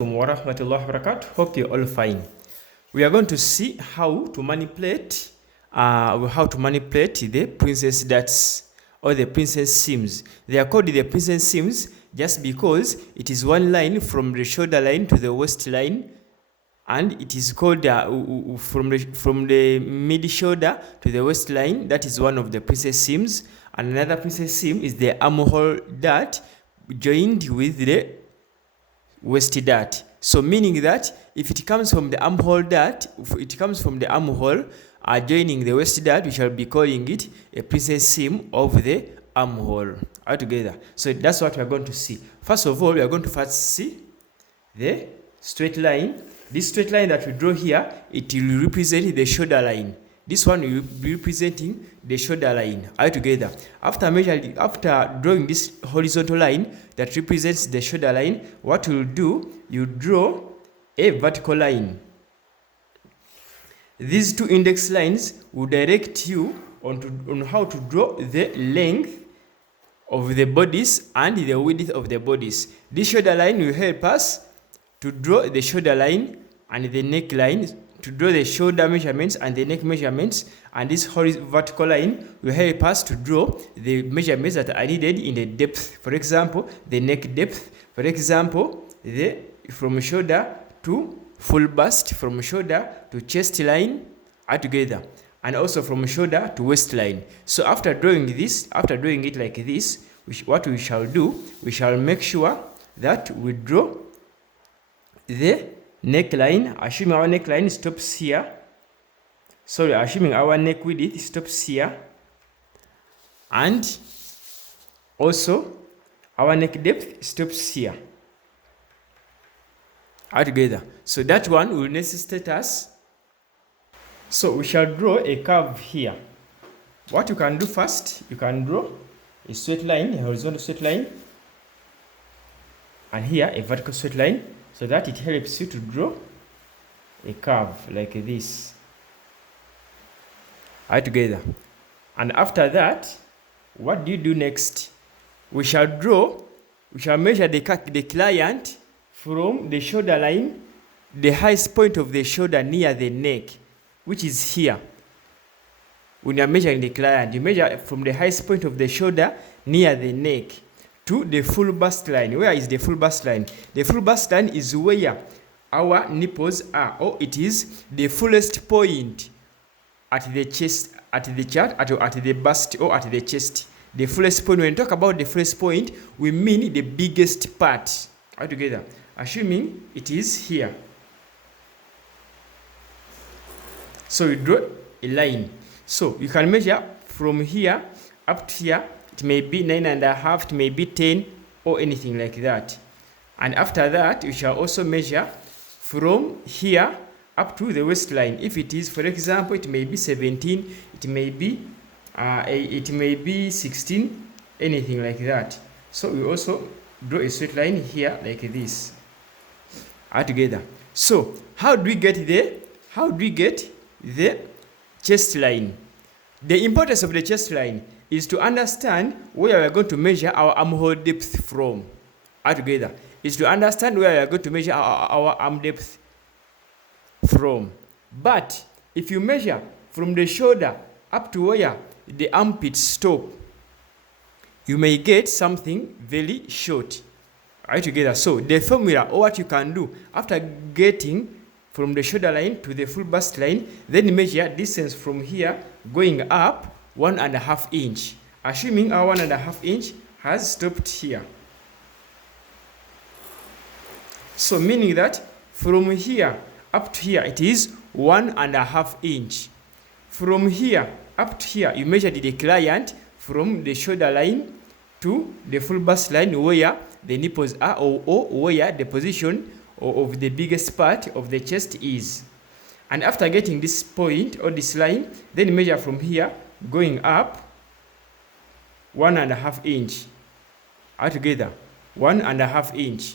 Warahmatullahi wabarakatuh. Hope you're all fine. We are going to see how to manipulate the princess darts or the princess seams. They are called the princess seams just because it is one line from the shoulder line to the waistline, and it is called from the mid shoulder to the waistline. That is one of the princess seams, and another princess seam is the armhole dart joined with the waist dart. So meaning that if it comes from the armhole dart, if it comes from the armhole joining the waist dart, we shall be calling it a princess seam of the armhole altogether. So that's what we are going to see. First of all, we are going to first see the straight line. This straight line that we draw here, it will represent the shoulder line. This one will be representing the shoulder line altogether. After drawing this horizontal line that represents the shoulder line, what you'll do, you draw a vertical line. These two index lines will direct you on how to draw the length of the bodies and the width of the bodies. This shoulder line will help us to draw the shoulder line and the neck line, to draw the shoulder measurements and the neck measurements, and this vertical line will help us to draw the measurements that are needed in the depth. For example, the neck depth. For example, from shoulder to full bust, from shoulder to chest line altogether, and also from shoulder to waistline. So after drawing it like this, what we shall do, we shall make sure that we draw the neckline, assuming our neckline stops here. Assuming our neck width stops here, and also our neck depth stops here altogether. So that one will necessitate us. So we shall draw a curve here. What you can do first, you can draw a straight line, a horizontal straight line, and here a vertical straight line, so that it helps you to draw a curve like this altogether. And after that, what do you do next? We shall measure the client from the shoulder line, the highest point of the shoulder near the neck, which is here. When you are measuring the client, you measure from the highest point of the shoulder near the neck to the full bust line. Where is the full bust line? The full bust line is where our nipples are, or it is the fullest point at the chest, at the bust, or at the chest. The fullest point, when we talk about the fullest point, we mean the biggest part altogether, assuming it is here. So you draw a line. So you can measure from here up to here. It may be 9.5, it may be 10, or anything like that. And after that, you shall also measure from here up to the waistline. If it is, for example, it may be 17, it may be 16, anything like that. So we also draw a straight line here like this altogether. So how do we get the chest line? The importance of the chest line is to understand where we are going to measure our armhole depth from altogether. Is to understand where we are going to measure our arm depth from. But if you measure from the shoulder up to where the armpits stop, you may get something very short altogether. So the formula, or what you can do after getting from the shoulder line to the full bust line, then measure distance from here going up 1.5 inch, assuming our 1.5 inch has stopped here. So meaning that from here up to here it is 1.5 inch. From here up to here, you measure the client from the shoulder line to the full bust line where the nipples are, or where the position of the biggest part of the chest is. And after getting this point or this line, then measure from here going up 1.5 inch altogether, 1.5 inch.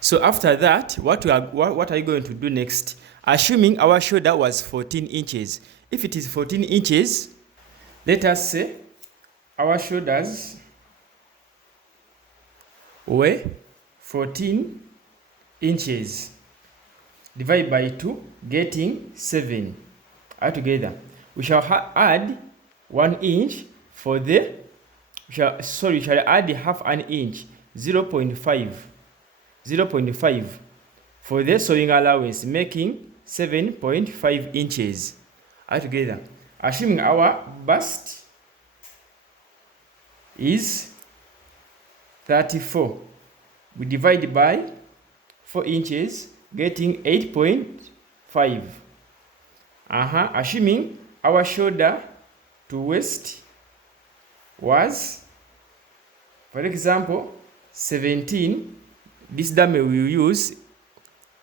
So after that, what are you going to do next? Assuming our shoulder was 14 inches. If it is 14 inches, let us say our shoulders were 14 inches. Divide by 2, getting 7. Altogether, we shall add 1 inch for the, we shall add half an inch, 0.5 for the sewing allowance, making 7.5 inches. Altogether, assuming our bust is 34, we divide by 4 inches, getting 8.5. Assuming our shoulder to waist was, for example, 17, this dummy we will use,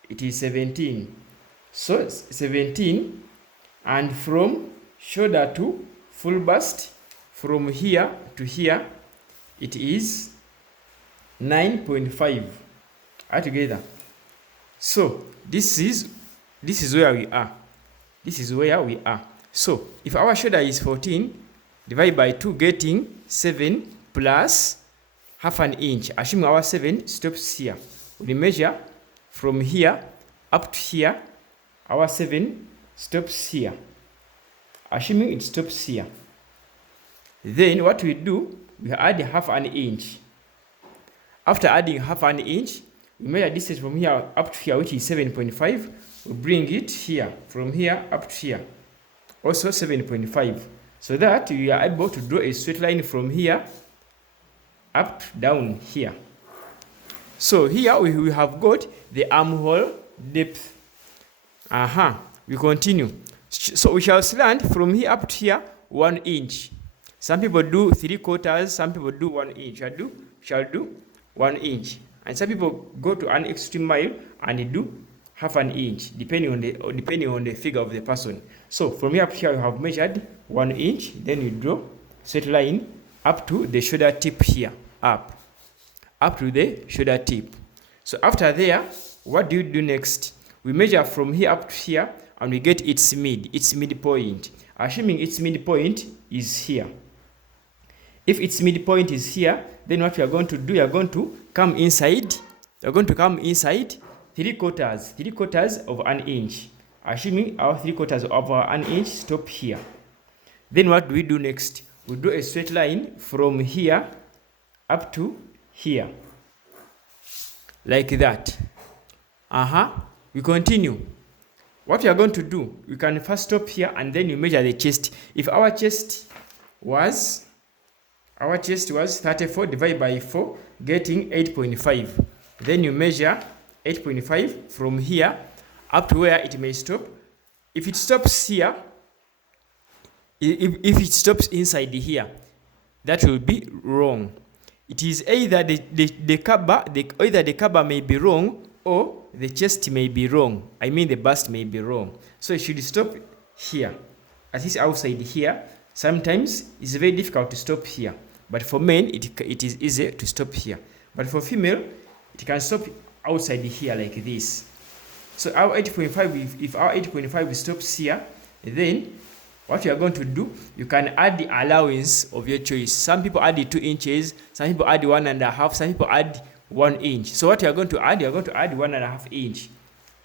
it is 17. So 17, and from shoulder to full bust, from here to here, it is 9.5 altogether. So this is where we are. This is where we are. So if our shoulder is 14, divide by 2, getting 7 plus half an inch. Assuming our 7 stops here, we measure from here up to here. Our 7 stops here. Assuming it stops here, then what we do, we add half an inch. After adding half an inch, we measure distance from here up to here, which is 7.5. We bring it here, from here up to here, also 7.5, so that we are able to draw a straight line from here up down here. So here we have got the armhole depth. We continue. So we shall slant from here up to here 1 inch. Some people do 3/4, some people do 1 inch. Shall do 1 inch, and some people go to an extreme mile and do half an inch, depending on the figure of the person. So from here up here, you have measured 1 inch. Then you draw straight line up to the shoulder tip here, up to the shoulder tip. So after there, what do you do next? We measure from here up to here, and we get its midpoint. Assuming its midpoint is here. If its midpoint is here, then what we are going to do, you are going to come inside. You are going to come inside 3/4 of an inch. Assuming our 3/4 of an inch stop here. Then what do we do next? We do a straight line from here up to here, like that. We continue. What we are going to do, we can first stop here, and then you measure the chest. If our chest was 34, divided by 4, getting 8.5. Then you measure 8.5 from here up to where it may stop. If it stops here, if it stops inside here, that will be wrong. It is either the cover may be wrong, or the chest may be wrong. I mean the bust may be wrong. So it should stop here, at least outside here. Sometimes it's very difficult to stop here, but for men it is easy to stop here. But for female, it can stop outside here like this. So our 8.5, if our 8.5 stops here, then what you are going to do, you can add the allowance of your choice. Some people add 2 inches, some people add 1.5, some people add 1 inch. So what you are going to add, you are going to add 1.5 inch.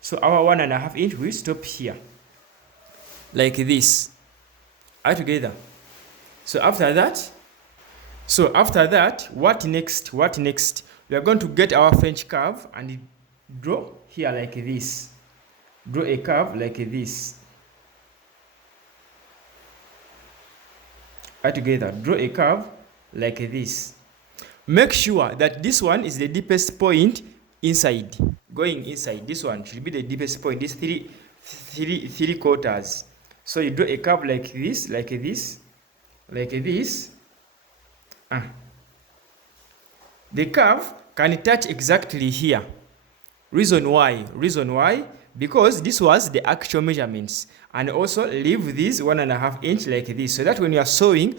So our 1.5 inch will stop here, like this. All together. So after that, what next? We are going to get our French curve and draw here like this. Draw a curve like this. All together. Draw a curve like this. Make sure that this one is the deepest point inside. Going inside, this one should be the deepest point. This 3/4. So you draw a curve like this, like this. The curve can touch exactly here. Reason why? Because this was the actual measurements. And also leave this 1.5 inch like this, so that when you are sewing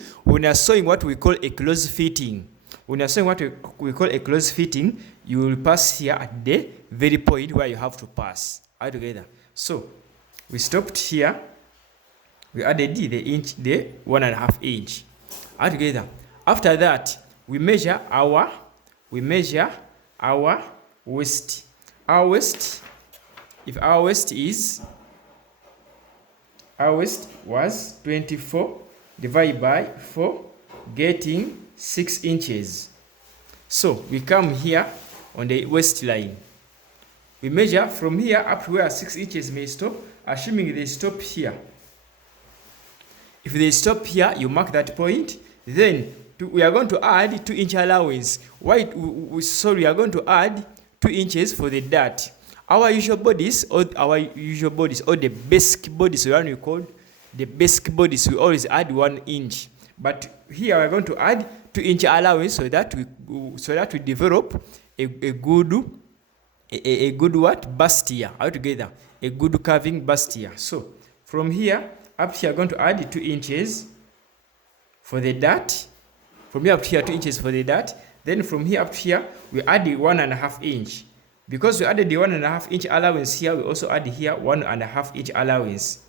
what we call a close fitting. When you are sewing what we call a close fitting, you will pass here at the very point where you have to pass. All together. So we stopped here. We added the 1.5 inch. All together. After that, we measure our waist. Our waist, if our waist was 24 divided by 4, getting 6 inches. So we come here on the waistline. We measure from here up to where 6 inches may stop, assuming they stop here. If they stop here, you mark that point. Then we are going to add 2 inch allowance. We are going to add 2 inches for the dart. Our usual bodies, or the basic bodies, one we call the basic bodies, we always add 1 inch. But here we are going to add 2 inch allowance so that we develop a good what bustier altogether, a good curving bustier. So from here up here, we are going to add 2 inches for the dart. From here up to here, 2 inches for the dart. Then from here up to here, we add the 1.5 inch. Because we added the 1.5 inch allowance here, we also add here 1.5 inch allowance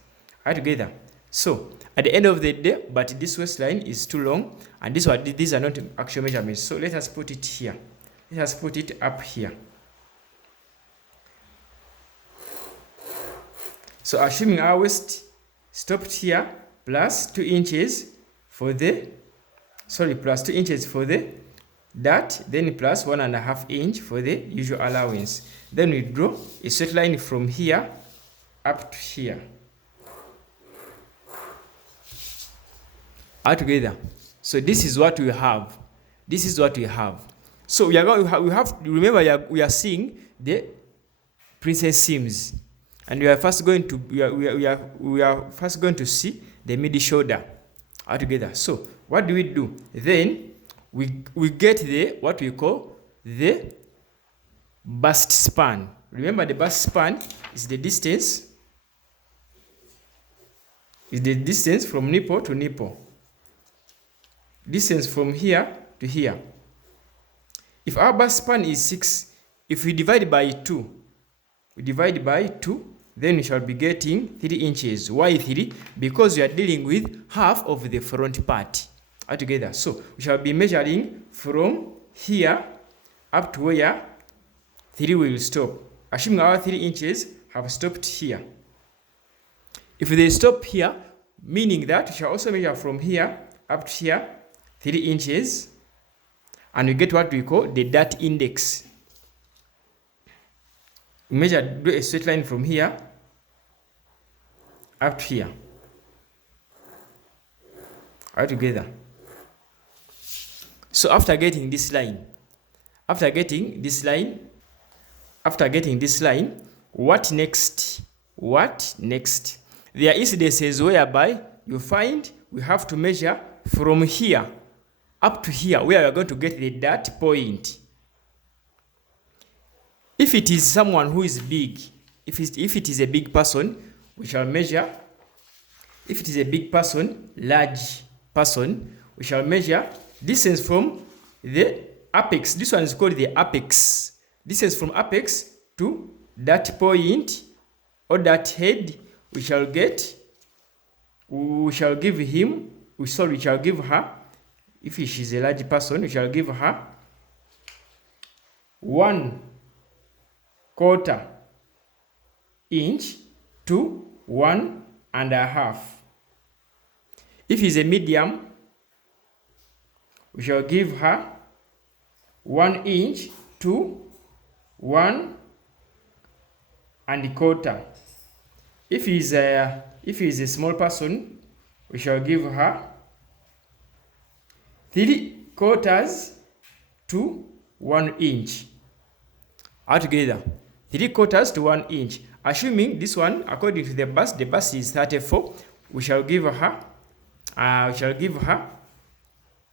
altogether. So at the end of the day, but this waistline is too long, and these are not actual measurements. So let us put it here. Let us put it up here. So assuming our waist stopped here, plus 2 inches for the dart, then plus 1.5 inch for the usual allowance. Then we draw a straight line from here up to here altogether. So this is what we have. So we have to remember we are seeing the princess seams, and we are first going to see the mid shoulder altogether. So what do? Then we get the what we call the bust span. Remember, the bust span is the distance from nipple to nipple. Distance from here to here. If our bust span is 6, if we divide by 2, then we shall be getting 3 inches. Why 3? Because we are dealing with half of the front part altogether. So we shall be measuring from here up to where 3 will stop. Assuming our 3 inches have stopped here. If they stop here, meaning that we shall also measure from here up to here 3 inches, and we get what we call the dart index. We do a straight line from here up to here altogether. So after getting this line, what next? There are incidences whereby you find we have to measure from here up to here, where we are going to get the dart point. If it is someone who is big, if it is a big person, we shall measure. If it is a big person, large person, we shall measure distance from the apex. This one is called the apex. Distance from apex to that point or that head, we shall give her, if she is a large person, we shall give her 1/4 inch to 1.5. If he is a medium, we shall give her 1 inch to 1.25. If he is a small person, we shall give her 3/4 to 1 inch. Altogether, 3/4 to 1 inch. Assuming this one, according to the bust is 34, we shall give her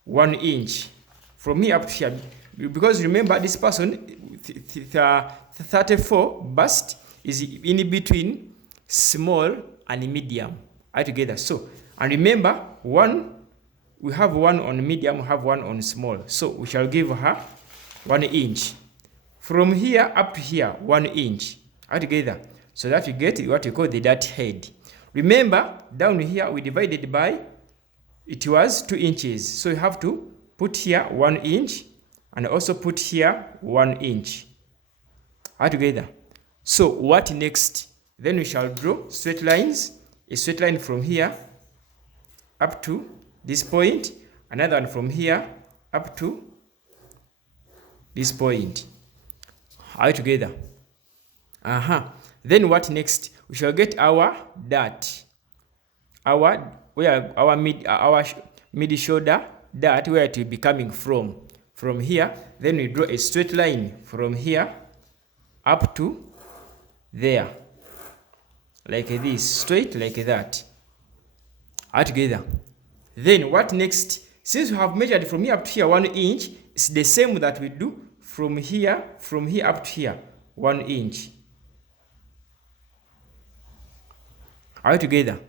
1 inch from here up to here. Because remember, this person, 34 bust is in between small and medium altogether. So, and remember, we have one on medium, we have one on small. So we shall give her 1 inch. From here up to here, 1 inch altogether. So that we get what we call the dart head. Remember, down here we divided by, it was 2 inches. So you have to put here 1 inch and also put here 1 inch. All together. So what next? Then we shall draw straight lines. A straight line from here up to this point, another one from here up to this point. All together. Then what next? We shall get our dart. Our mid shoulder dart, where it will be coming from. From here, then we draw a straight line from here up to there, like this, straight like that. All together. Then what next? Since we have measured from here up to here 1 inch, it's the same that we do from here up to here 1 inch. All together.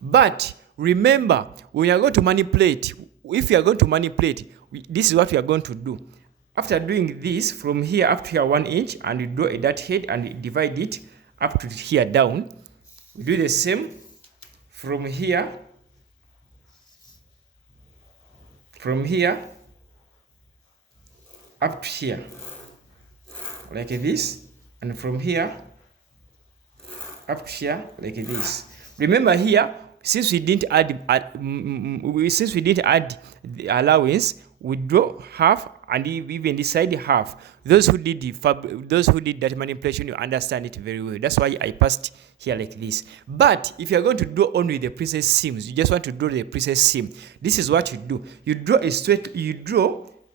But remember, when you are going to manipulate, if you are going to manipulate, this is what we are going to do. After doing this, from here up to here 1 inch, and we draw a dart head and divide it up to here down, we do the same from here up to here, like this, and from here up to here like this. Remember here, since we didn't add the allowance, we draw half, and even this side half. Those who did that manipulation, you understand it very well. That's why I passed here like this. But if you are going to draw only the princess seams, you just want to draw the princess seam, this is what you do. You draw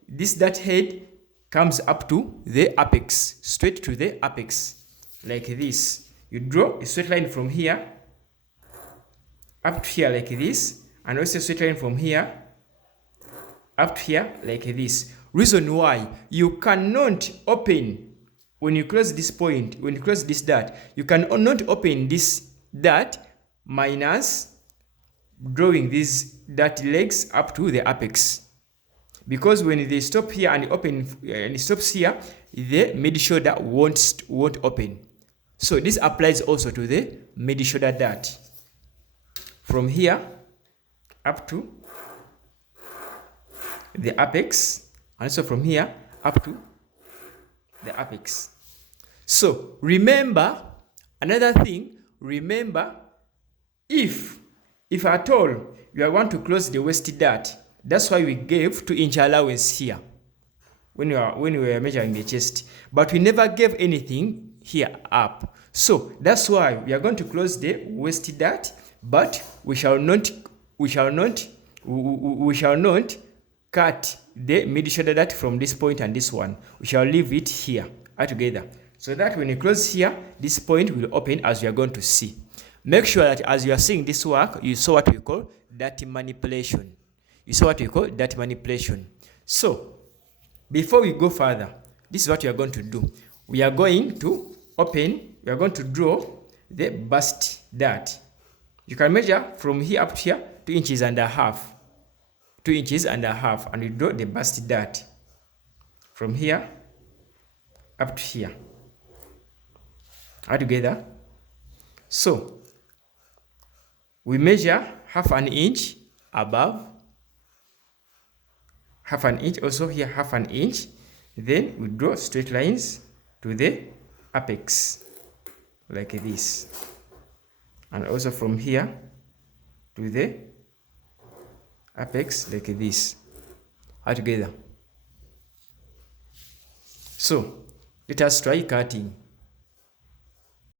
this dart head comes up to the apex, straight to the apex, like this. You draw a straight line from here up to here like this, and also a straight line from here up to here like this. Reason why you cannot open, when you close this point, when you close this dart, you cannot open this dart minus drawing these dart legs up to the apex, because when they stop here and open and it stops here, the mid shoulder won't open. So this applies also to the mid shoulder dart, from here up to the apex, and also from here up to the apex. So remember another thing. Remember, if at all you want to close the waist dart, that's why we gave 2 inch allowance here when we were measuring the chest, but we never gave anything here up. So that's why we are going to close the waist dart, but we shall not cut the mid shoulder dart from this point and this one. We shall leave it here together, so that when you close here, this point will open, as we are going to see. Make sure that as you are seeing this work, you saw what we call dart manipulation. So before we go further, this is what we are going to do. We are going to draw the bust dart. You can measure from here up to here 2 inches and a half. 2 inches and a half, and you draw the bust dart from here up to here. All together. So we measure half an inch above, half an inch also here, half an inch. Then we draw straight lines to the apex like this, and also from here to the apex like this. All together. So let us try cutting.